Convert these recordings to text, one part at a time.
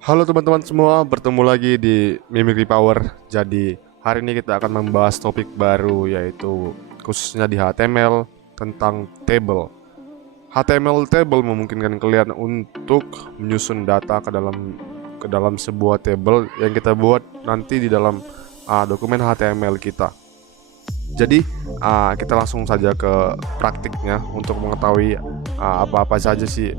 Halo teman-teman semua, bertemu lagi di Mimicry Power. Jadi hari ini kita akan membahas topik baru, yaitu khususnya di HTML tentang table. HTML table memungkinkan kalian untuk menyusun data ke dalam sebuah table yang kita buat nanti di dalam dokumen HTML kita. Jadi kita langsung saja ke praktiknya untuk mengetahui apa-apa saja sih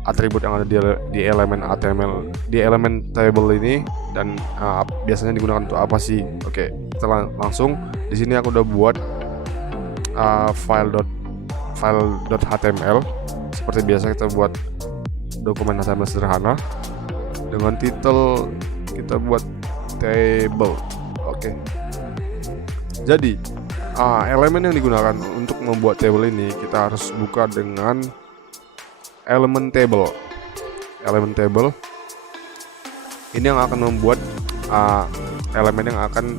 atribut yang ada di elemen HTML di elemen table ini, dan biasanya digunakan untuk apa sih. Oke, kita langsung. Di sini aku udah buat file.html. Seperti biasa kita buat dokumen HTML sederhana dengan titel kita buat table. Oke, jadi elemen yang digunakan untuk membuat table ini kita harus buka dengan elemen table. Elemen table ini yang akan membuat elemen yang akan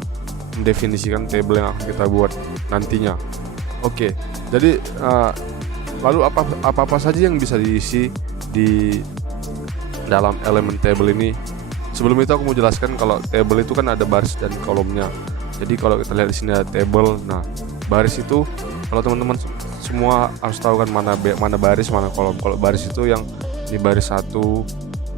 mendefinisikan table yang akan kita buat nantinya. Oke, jadi lalu apa saja yang bisa diisi di dalam elemen table ini. Sebelum itu aku mau jelaskan kalau table itu kan ada baris dan kolomnya. Jadi kalau kita lihat di sini ada table. Nah, baris itu kalau teman-teman semua harus tahu kan mana baris, mana kolom. Kalau baris itu yang ini baris 1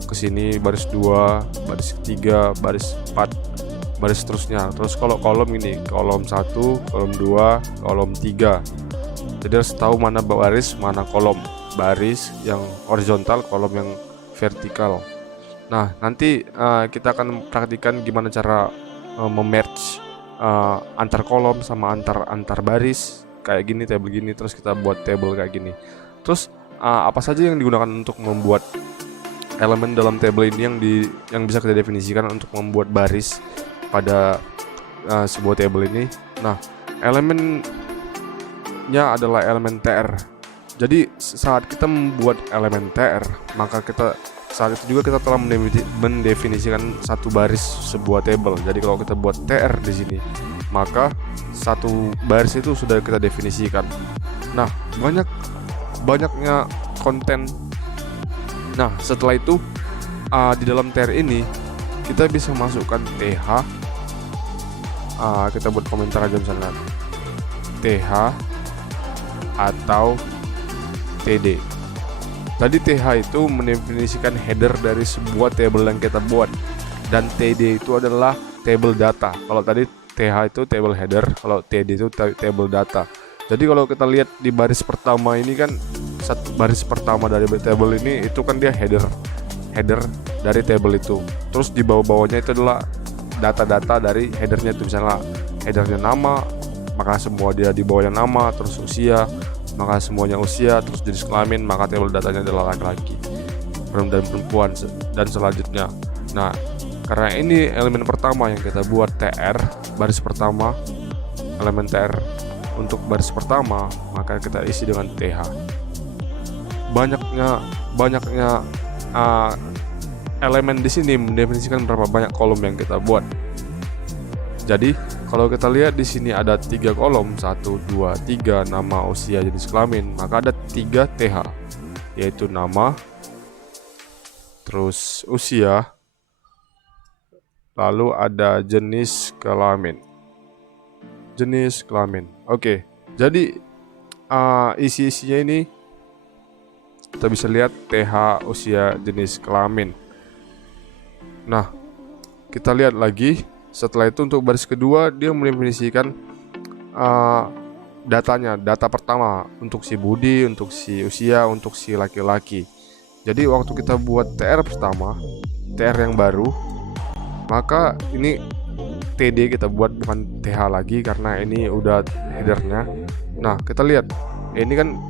ke sini, baris 2, baris 3, baris 4, baris seterusnya. Terus kalau kolom ini kolom 1, kolom 2, kolom 3. Jadi harus tahu mana baris, mana kolom. Baris yang horizontal, kolom yang vertikal. Nah, nanti kita akan praktikkan gimana cara memerge antar kolom sama antar baris kayak gini, table gini, terus kita buat table kayak gini. Terus apa saja yang digunakan untuk membuat elemen dalam table ini yang bisa kita definisikan untuk membuat baris pada sebuah table ini. Nah, elemennya adalah elemen tr. Jadi saat kita membuat elemen tr, maka saat itu juga kita telah mendefinisikan satu baris sebuah table. Jadi kalau kita buat tr di sini, maka satu baris itu sudah kita definisikan. Nah, banyaknya konten. Nah, setelah itu di dalam tr ini kita bisa masukkan th. Kita buat komentar aja misalnya th atau td. Tadi th itu mendefinisikan header dari sebuah table yang kita buat, dan td itu adalah table data. Kalau tadi th itu table header, kalau td itu table data. Jadi kalau kita lihat di baris pertama ini kan, baris pertama dari table ini itu kan dia header dari table itu. Terus di bawah-bawahnya itu adalah data-data dari headernya itu, misalnya headernya nama, maka semua dia di bawahnya nama, terus usia, maka semuanya usia, terus jenis kelamin, maka table datanya adalah laki-laki dan perempuan, dan selanjutnya. Nah, karena ini elemen pertama yang kita buat tr, baris pertama, elemen tr untuk baris pertama, maka kita isi dengan th. Banyaknya elemen di sini mendefinisikan berapa banyak kolom yang kita buat. Jadi kalau kita lihat di sini ada 3 kolom, 1, 2, 3, nama, usia, jenis kelamin, maka ada 3 th, yaitu nama, terus usia, lalu ada jenis kelamin. Oke, jadi isi-isinya ini kita bisa lihat th, usia, jenis kelamin. Nah, kita lihat lagi. Setelah itu untuk baris kedua dia mendefinisikan data pertama untuk si Budi, untuk si usia, untuk si laki-laki. Jadi waktu kita buat tr pertama, tr yang baru, maka ini td kita buat bukan th lagi karena ini udah headernya. Nah, kita lihat ini kan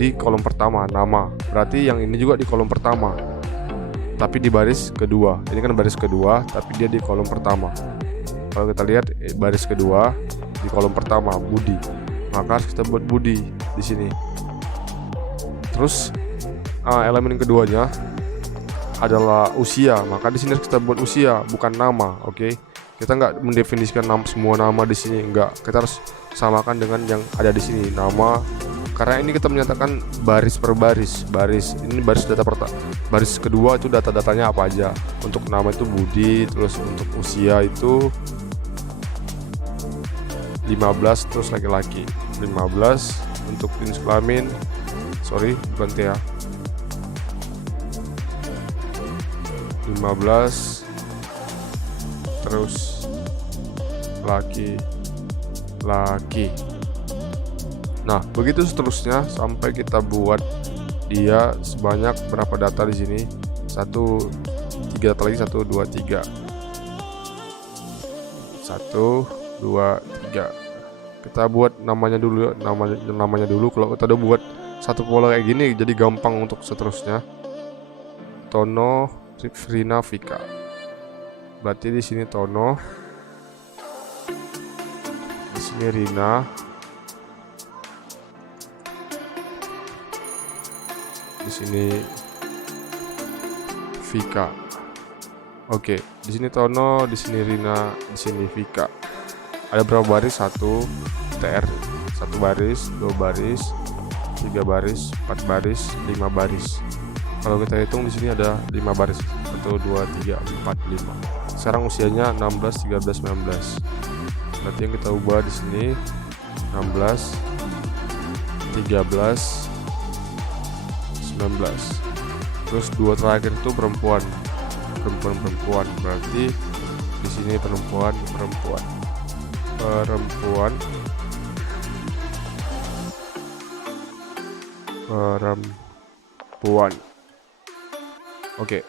di kolom pertama nama, berarti yang ini juga di kolom pertama tapi di baris kedua. Ini kan baris kedua tapi dia di kolom pertama. Kalau kita lihat baris kedua di kolom pertama Budi, maka kita buat Budi di sini. Terus elemen keduanya adalah usia, maka di sini kita buat usia bukan nama. Oke, kita nggak mendefinisikan semua nama di sini, nggak. Kita harus samakan dengan yang ada di sini, nama, karena ini kita menyatakan baris per baris. Ini baris data baris kedua itu data-datanya apa aja. Untuk nama itu Budi, terus untuk usia itu 15, terus laki-laki 15. Untuk jenis kelamin, bukan T ya, 15, terus laki. Nah, begitu seterusnya sampai kita buat dia sebanyak berapa data di sini. 3 data lagi, 1 2 3. 1 2 3. Kita buat namanya dulu, namanya dulu. Kalau kita udah buat satu pola kayak gini, jadi gampang untuk seterusnya. Tono Rina Vika. Berarti di sini Tono, di sini Rina, di sini Vika. Oke, di sini Tono, di sini Rina, di sini Vika. Ada berapa baris? 1 TR, 1 baris, 2 baris, 3 baris, 4 baris, 5 baris. Kalau kita hitung di sini ada 5 baris. 1 2 3 4 5. Sekarang usianya 16, 13, 19. Berarti yang kita ubah di sini 16, 13, 19. Terus 2 terakhir itu perempuan. Berarti di sini perempuan. Oke.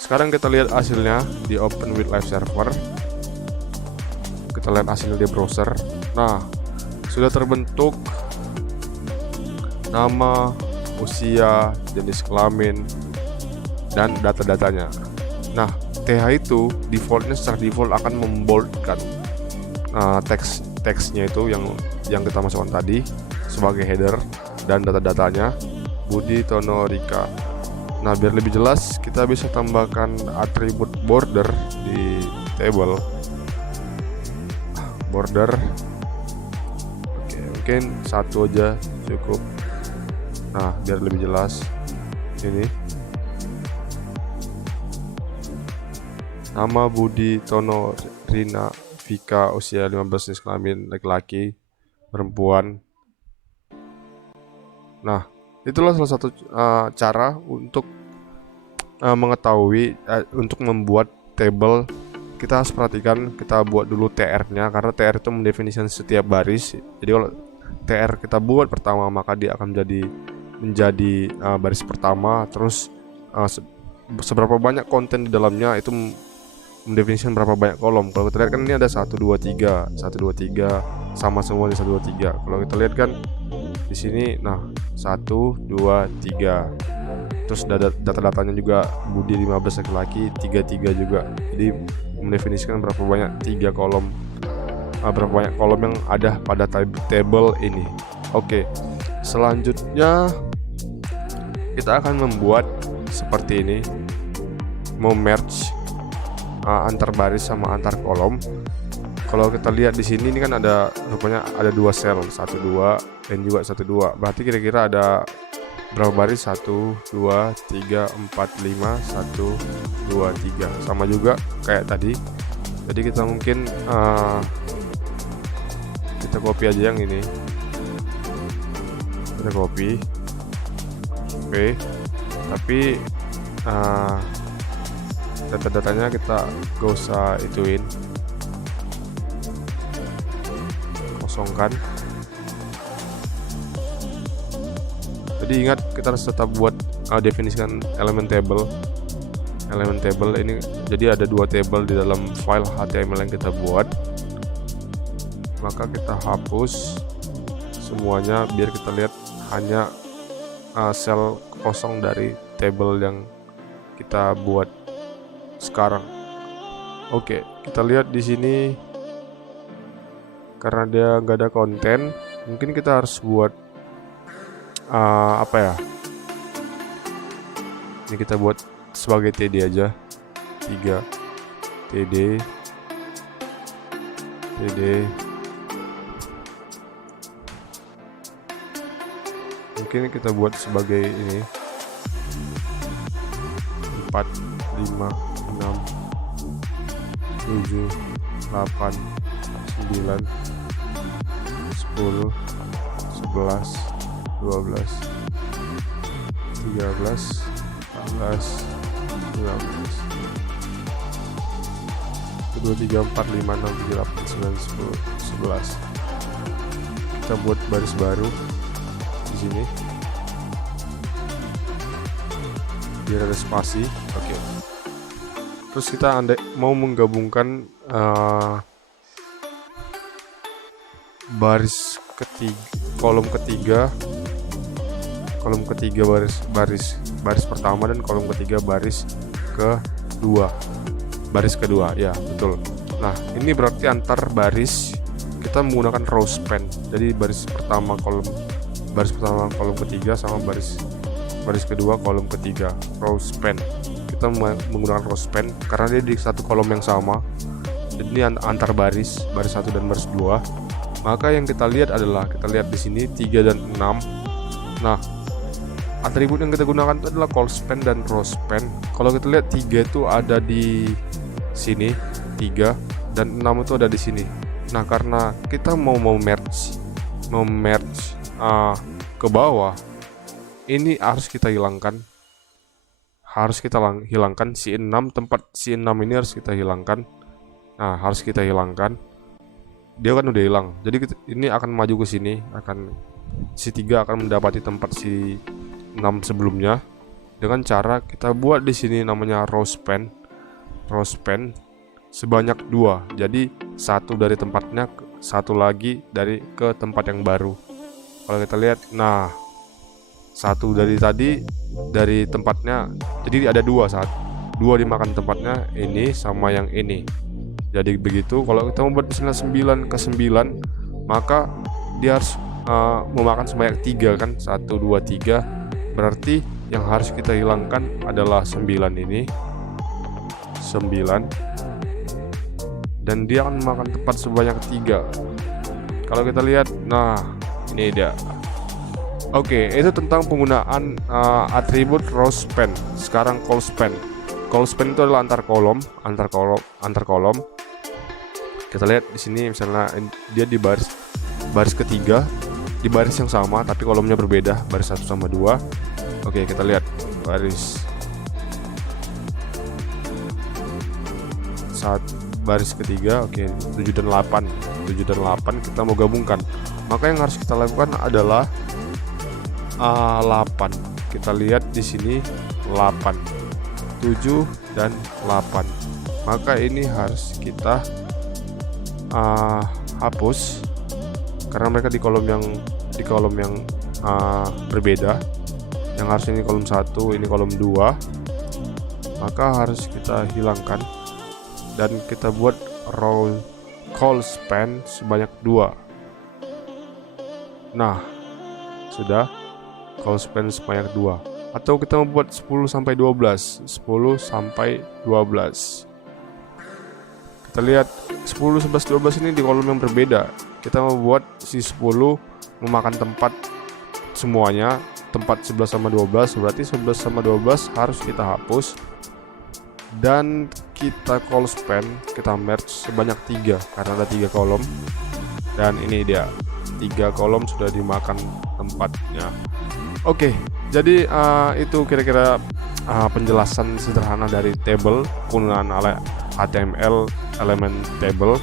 Sekarang kita lihat hasilnya di Open with Live Server. Kita lihat hasilnya di browser. Nah, sudah terbentuk nama, usia, jenis kelamin, dan data-datanya. Nah, TH itu secara default akan memboldkan teksnya itu yang kita masukkan tadi sebagai header, dan data-datanya Budi, Tono, Rika. Nah, biar lebih jelas kita bisa tambahkan atribut border di table border. Oke, mungkin 1 aja cukup. Nah, biar lebih jelas ini nama Budi, Tono, Rina, Vika, usia 15, jenis kelamin laki-laki, perempuan. Nah, itulah salah satu cara untuk mengetahui untuk membuat table. Kita harus perhatikan, kita buat dulu TR-nya, karena TR itu mendefinisikan setiap baris. Jadi kalau TR kita buat pertama, maka dia akan menjadi baris pertama. Terus seberapa banyak konten di dalamnya itu mendefinisikan berapa banyak kolom. Kalau kita lihat kan ini ada 1 2 3, 1 2 3 sama semua di 1 2 3. Kalau kita lihat kan di sini, nah 1 2 3. Terus data-datanya juga Budi 15 laki-laki, 33 juga. Jadi mendefinisikan berapa banyak 3 kolom, berapa banyak kolom yang ada pada table ini. Oke. Selanjutnya kita akan membuat seperti ini, merge antar baris sama antar kolom. Kalau kita lihat di sini, ini kan ada rupanya ada 2 sel, 1 2 dan juga 1 2. Berarti kira-kira ada berapa baris? 1 2 3 4 5 1 2 3. Sama juga kayak tadi. Jadi kita mungkin kita copy aja yang ini. Kita copy. Oke. Tapi data-datanya kita gak usah ituin, kosongkan. Jadi ingat, kita harus tetap buat definisikan elemen table ini. Jadi ada 2 table di dalam file HTML yang kita buat, maka kita hapus semuanya biar kita lihat hanya sel kosong dari table yang kita buat sekarang. Oke, kita lihat di sini karena dia nggak ada konten, mungkin kita harus buat apa ya? Ini kita buat sebagai TD aja, 3 TD. Mungkin kita buat sebagai ini 4, 5, 6, 7, 8, 9, 10, 11, 12, 13, 14, 15, 1, 2, 3, 4, 5, 6, 7, 8, 9, 10, 11. Kita buat baris baru di sini biar ada spasi. Oke. Terus kita mau menggabungkan baris ketiga, kolom ketiga baris pertama dan kolom ketiga baris kedua ya betul. Nah ini berarti antar baris kita menggunakan row span. Jadi baris pertama kolom ketiga sama baris kedua kolom ketiga, row span. Kita menggunakan row span karena dia di satu kolom yang sama. Jadi ini antar baris 1 dan baris 2. Maka yang kita lihat di sini 3 dan 6. Nah, atribut yang kita gunakan itu adalah call span dan row span. Kalau kita lihat 3 itu ada di sini, 3 dan 6 itu ada di sini. Nah, karena kita mau merge ke bawah, ini harus kita hilangkan. Si 6, tempat si 6 ini harus kita hilangkan. Nah, harus kita hilangkan. Dia kan udah hilang. Jadi ini akan maju ke sini, si 3 akan mendapati tempat si 6 sebelumnya dengan cara kita buat di sini namanya row span sebanyak 2. Jadi satu dari tempatnya, satu lagi ke tempat yang baru. Kalau kita lihat, nah satu dari tadi dari tempatnya, jadi ada 2 dimakan tempatnya, ini sama yang ini. Jadi begitu. Kalau kita membuat misalnya 9 ke 9, maka dia harus memakan sebanyak 3 kan, 1, 2, 3. Berarti yang harus kita hilangkan adalah 9 ini, 9, dan dia akan memakan tempat sebanyak 3. Kalau kita lihat, nah ini dia. Oke, itu tentang penggunaan atribut row span. Sekarang call span. Call span itu adalah antar kolom. Kita lihat di sini misalnya dia di baris ketiga, di baris yang sama tapi kolomnya berbeda, baris 1 sama 2. Oke, kita lihat baris ketiga. Oke, 7 dan 8 kita mau gabungkan. Maka yang harus kita lakukan adalah 8. Kita lihat di sini 8, 7 dan 8. Maka ini harus kita hapus karena mereka di kolom yang berbeda. Yang harusnya ini kolom 1, ini kolom 2. Maka harus kita hilangkan dan kita buat row call span sebanyak 2. Nah, sudah call span sebanyak 2. Atau kita membuat 10 sampai 12. Kita lihat 10, 11, 12 ini di kolom yang berbeda. Kita membuat si 10 memakan tempat semuanya, tempat 11 sama 12. Berarti 11 sama 12 harus kita hapus. Dan kita call span, kita merge sebanyak 3 karena ada 3 kolom. Dan ini dia, 3 kolom sudah dimakan tempatnya. Oke, jadi itu kira-kira penjelasan sederhana dari table, penggunaan HTML elemen table.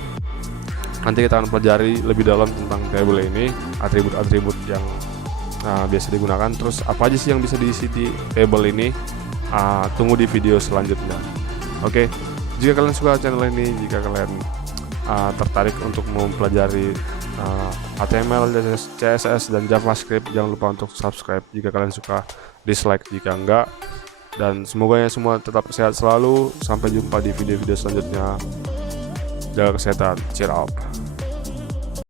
Nanti kita akan pelajari lebih dalam tentang table ini, atribut-atribut yang biasa digunakan. Terus apa aja sih yang bisa diisi di table ini? Tunggu di video selanjutnya. Oke, jika kalian suka channel ini, jika kalian tertarik untuk mempelajari HTML, CSS, dan JavaScript, jangan lupa untuk subscribe jika kalian suka, dislike jika enggak. Dan semoga semua tetap sehat selalu. Sampai jumpa di video-video selanjutnya. Jaga kesehatan, cheer up.